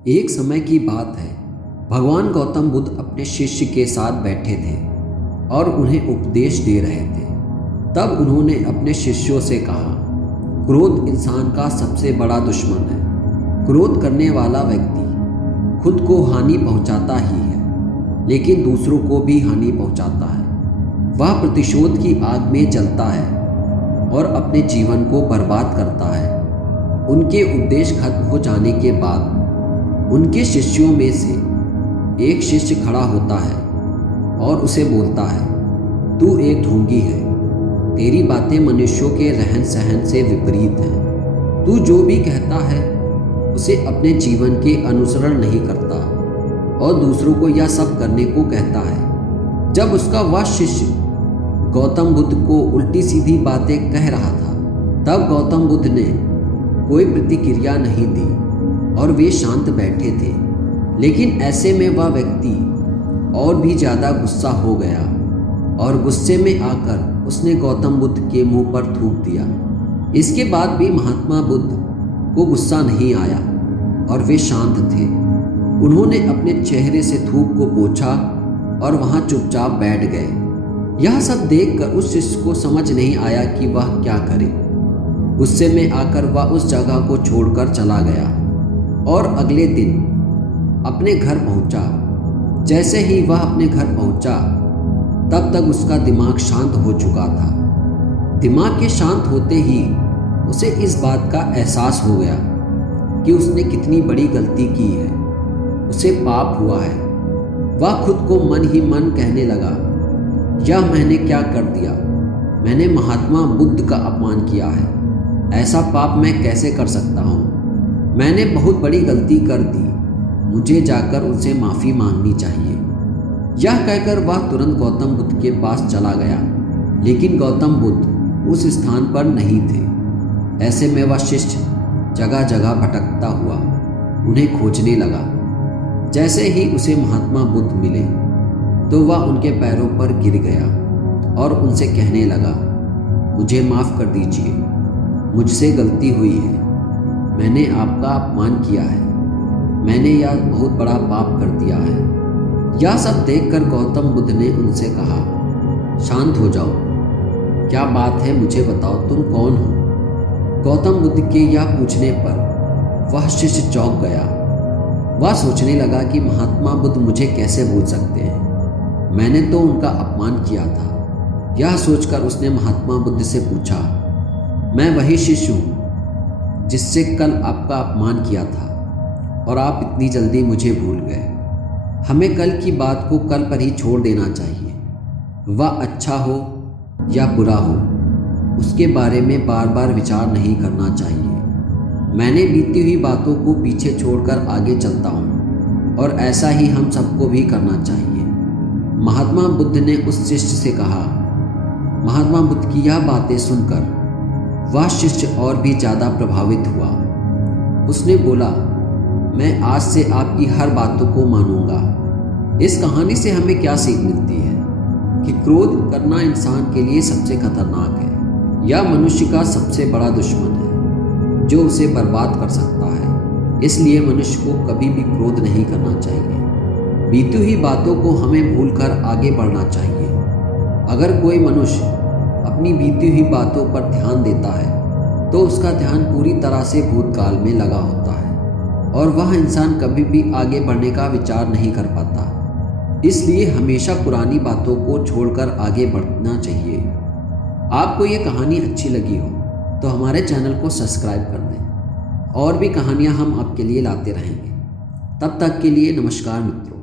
एक समय की बात है, भगवान गौतम बुद्ध अपने शिष्य के साथ बैठे थे और उन्हें उपदेश दे रहे थे। तब उन्होंने अपने शिष्यों से कहा, क्रोध इंसान का सबसे बड़ा दुश्मन है। क्रोध करने वाला व्यक्ति खुद को हानि पहुंचाता ही है, लेकिन दूसरों को भी हानि पहुंचाता है। वह प्रतिशोध की आग में जलता है और अपने जीवन को बर्बाद करता है। उनके उपदेश खत्म हो जाने के बाद उनके शिष्यों में से एक शिष्य खड़ा होता है और उसे बोलता है, तू एक ढोंगी है। तेरी बातें मनुष्यों के रहन सहन से विपरीत हैं। तू जो भी कहता है उसे अपने जीवन के अनुसरण नहीं करता और दूसरों को यह सब करने को कहता है। जब उसका वह शिष्य गौतम बुद्ध को उल्टी सीधी बातें कह रहा था, तब गौतम बुद्ध ने कोई प्रतिक्रिया नहीं दी और वे शांत बैठे थे। लेकिन ऐसे में वह व्यक्ति और भी ज़्यादा गुस्सा हो गया और गुस्से में आकर उसने गौतम बुद्ध के मुंह पर थूक दिया। इसके बाद भी महात्मा बुद्ध को गुस्सा नहीं आया और वे शांत थे। उन्होंने अपने चेहरे से थूक को पोंछा और वहां चुपचाप बैठ गए। यह सब देखकर उस शिष्य को समझ नहीं आया कि वह क्या करे। गुस्से में आकर वह उस जगह को छोड़कर चला गया और अगले दिन अपने घर पहुंचा। जैसे ही वह अपने घर पहुंचा, तब तक उसका दिमाग शांत हो चुका था। दिमाग के शांत होते ही उसे इस बात का एहसास हो गया कि उसने कितनी बड़ी गलती की है। उसे पाप हुआ है। वह खुद को मन ही मन कहने लगा, यह मैंने क्या कर दिया? मैंने महात्मा बुद्ध का अपमान किया है। ऐसा पाप मैं कैसे कर सकता हूँ? मैंने बहुत बड़ी गलती कर दी। मुझे जाकर उनसे माफ़ी मांगनी चाहिए। यह कहकर वह तुरंत गौतम बुद्ध के पास चला गया, लेकिन गौतम बुद्ध उस स्थान पर नहीं थे। ऐसे में वह शिष्य जगह जगह भटकता हुआ उन्हें खोजने लगा। जैसे ही उसे महात्मा बुद्ध मिले तो वह उनके पैरों पर गिर गया और उनसे कहने लगा, मुझे माफ़ कर दीजिए, मुझसे गलती हुई है। मैंने आपका अपमान किया है। मैंने यह बहुत बड़ा पाप कर दिया है। यह सब देखकर गौतम बुद्ध ने उनसे कहा, शांत हो जाओ। क्या बात है, मुझे बताओ, तुम कौन हो? गौतम बुद्ध के यह पूछने पर वह शिष्य चौंक गया। वह सोचने लगा कि महात्मा बुद्ध मुझे कैसे भूल सकते हैं? मैंने तो उनका अपमान किया था। यह सोचकर उसने महात्मा बुद्ध से पूछा, मैं वही शिष्य हूँ जिससे कल आपका अपमान किया था और आप इतनी जल्दी मुझे भूल गए। हमें कल की बात को कल पर ही छोड़ देना चाहिए। वह अच्छा हो या बुरा हो, उसके बारे में बार बार विचार नहीं करना चाहिए। मैंने बीती हुई बातों को पीछे छोड़कर आगे चलता हूँ और ऐसा ही हम सबको भी करना चाहिए। महात्मा बुद्ध ने उस शिष्य से कहा। महात्मा बुद्ध की यह बातें सुनकर वह शिष्य और भी ज़्यादा प्रभावित हुआ। उसने बोला, मैं आज से आपकी हर बातों को मानूंगा। इस कहानी से हमें क्या सीख मिलती है कि क्रोध करना इंसान के लिए सबसे खतरनाक है। यह मनुष्य का सबसे बड़ा दुश्मन है जो उसे बर्बाद कर सकता है। इसलिए मनुष्य को कभी भी क्रोध नहीं करना चाहिए। बीती हुई बातों को हमें भूलकर आगे बढ़ना चाहिए। अगर कोई मनुष्य अपनी बीती हुई बातों पर ध्यान देता है तो उसका ध्यान पूरी तरह से भूतकाल में लगा होता है और वह इंसान कभी भी आगे बढ़ने का विचार नहीं कर पाता। इसलिए हमेशा पुरानी बातों को छोड़कर आगे बढ़ना चाहिए। आपको ये कहानी अच्छी लगी हो तो हमारे चैनल को सब्सक्राइब कर दें। और भी कहानियाँ हम आपके लिए लाते रहेंगे। तब तक के लिए नमस्कार मित्रों।